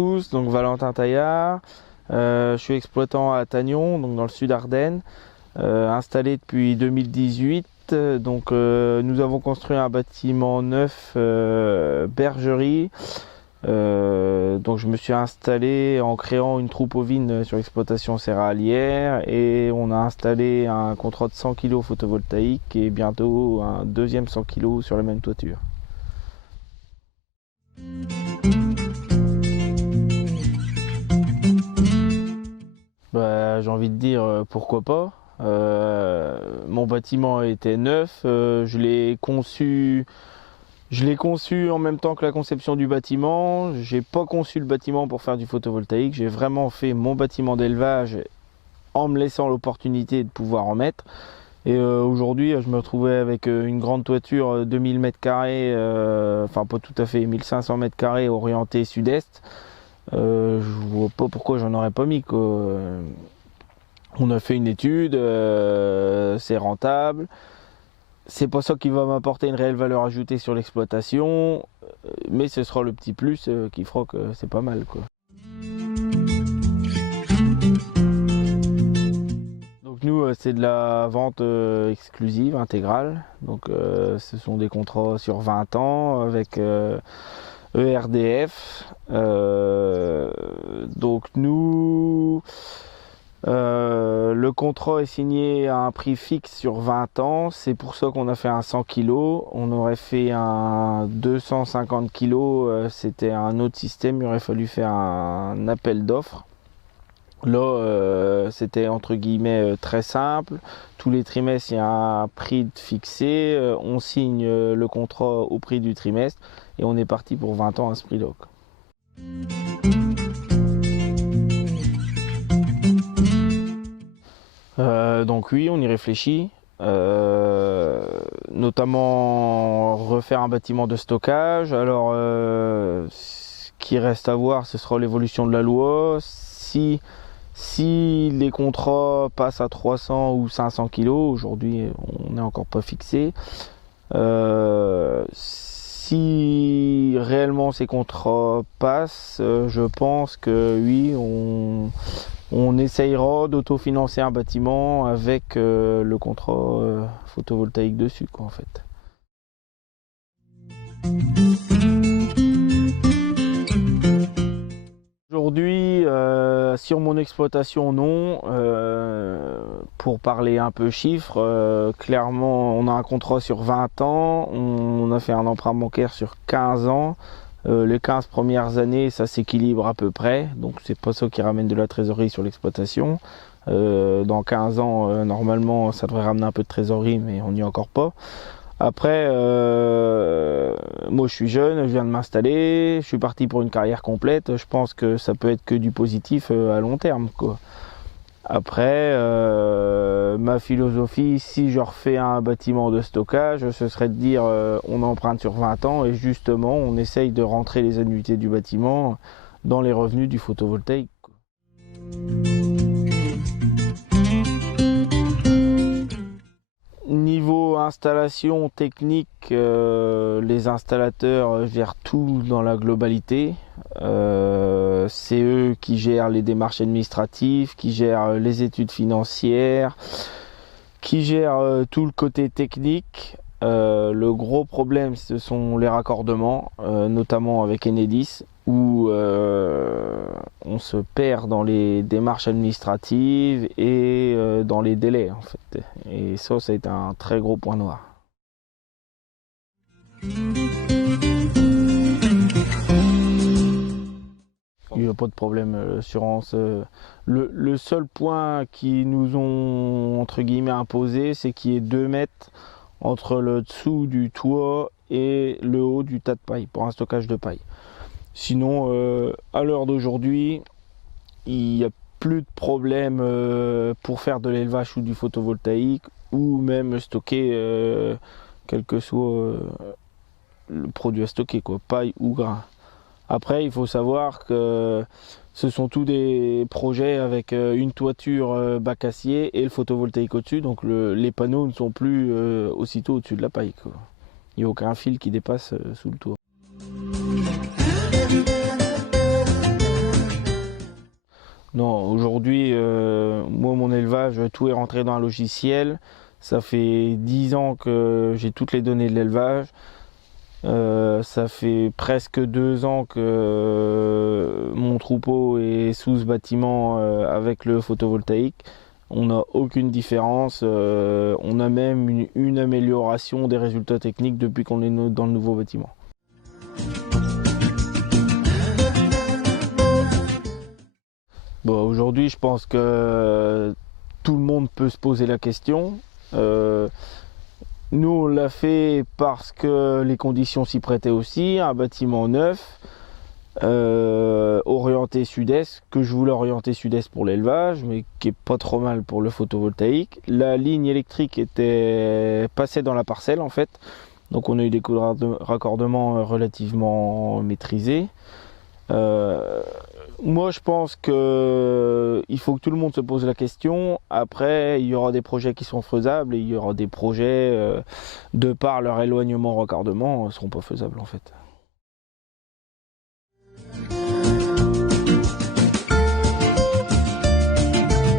tous, donc Valentin Taillard, je suis exploitant à Tagnon, donc dans le sud Ardennes, installé depuis 2018. Donc nous avons construit un bâtiment neuf, bergerie. Donc je me suis installé en créant une troupe ovine sur l'exploitation céréalière et on a installé un contrat de 100 kg photovoltaïque et bientôt un deuxième 100 kg sur la même toiture. J'ai envie de dire pourquoi pas. Mon bâtiment était neuf, je l'ai conçu en même temps que la conception du bâtiment. J'ai pas conçu le bâtiment pour faire du photovoltaïque, j'ai vraiment fait mon bâtiment d'élevage en me laissant l'opportunité de pouvoir en mettre. Et aujourd'hui, je me retrouvais avec une grande toiture 2000 m², enfin pas tout à fait, 1500 m² orientée sud-est. Je vois pas pourquoi j'en aurais pas mis, quoi. On a fait une étude, c'est rentable. C'est pas ça qui va m'apporter une réelle valeur ajoutée sur l'exploitation, mais ce sera le petit plus qui fera que c'est pas mal, quoi. Donc nous, c'est de la vente exclusive, intégrale. Donc ce sont des contrats sur 20 ans avec ERDF. Donc nous, le contrat est signé à un prix fixe sur 20 ans. C'est pour ça qu'on a fait un 100 kg. On aurait fait un 250 kg. C'était un autre système. Il aurait fallu faire un appel d'offres. Là, c'était entre guillemets très simple. Tous les trimestres, il y a un prix fixé. On signe le contrat au prix du trimestre et on est parti pour 20 ans à ce prix-là. Donc oui, on y réfléchit. Notamment refaire un bâtiment de stockage. Alors, ce qui reste à voir, ce sera l'évolution de la loi. Si les contrats passent à 300 ou 500 kg, aujourd'hui on n'est encore pas fixé. Si réellement ces contrats passent, je pense que oui, on essayera d'autofinancer un bâtiment avec le contrat photovoltaïque dessus, quoi, en fait. Aujourd'hui, sur mon exploitation, non. Pour parler un peu chiffres, clairement, on a un contrat sur 20 ans. On a fait un emprunt bancaire sur 15 ans. Les 15 premières années, ça s'équilibre à peu près. Donc, c'est pas ça qui ramène de la trésorerie sur l'exploitation. Dans 15 ans, normalement, ça devrait ramener un peu de trésorerie, mais on n'y est encore pas. Après, moi je suis jeune, je viens de m'installer, je suis parti pour une carrière complète, je pense que ça peut être que du positif à long terme, quoi. Après, ma philosophie, si je refais un bâtiment de stockage, ce serait de dire on emprunte sur 20 ans et justement on essaye de rentrer les annuités du bâtiment dans les revenus du photovoltaïque, quoi. Niveau installation technique, les installateurs gèrent tout dans la globalité. C'est eux qui gèrent les démarches administratives, qui gèrent les études financières, qui gèrent tout le côté technique. Le gros problème, ce sont les raccordements, notamment avec Enedis, où on se perd dans les démarches administratives et dans les délais, en fait. Et ça a été un très gros point noir. Il n'y a pas de problème, l'assurance. Le seul point qui nous ont, entre guillemets, imposé, c'est qu'il y ait 2 mètres entre le dessous du toit et le haut du tas de paille, pour un stockage de paille. Sinon, à l'heure d'aujourd'hui, il n'y a plus de problème pour faire de l'élevage ou du photovoltaïque, ou même stocker, quel que soit le produit à stocker, quoi, paille ou grain. Après, il faut savoir que ce sont tous des projets avec une toiture bac acier et le photovoltaïque au-dessus, donc les panneaux ne sont plus aussitôt au-dessus de la paille, quoi. Il n'y a aucun fil qui dépasse sous le toit. Non, aujourd'hui, moi, mon élevage, tout est rentré dans un logiciel. Ça fait 10 ans que j'ai toutes les données de l'élevage. Ça fait presque 2 ans que mon troupeau est sous ce bâtiment avec le photovoltaïque. On n'a aucune différence. On a même une amélioration des résultats techniques depuis qu'on est dans le nouveau bâtiment. Bon, aujourd'hui, je pense que tout le monde peut se poser la question. Nous, on l'a fait parce que les conditions s'y prêtaient aussi. Un bâtiment neuf, orienté sud-est, que je voulais orienter sud-est pour l'élevage, mais qui est pas trop mal pour le photovoltaïque. La ligne électrique était passée dans la parcelle en fait, donc on a eu des coûts de raccordement relativement maîtrisés. Moi, je pense que il faut que tout le monde se pose la question. Après, il y aura des projets qui sont faisables et il y aura des projets, de par leur éloignement raccordement, ne seront pas faisables en fait.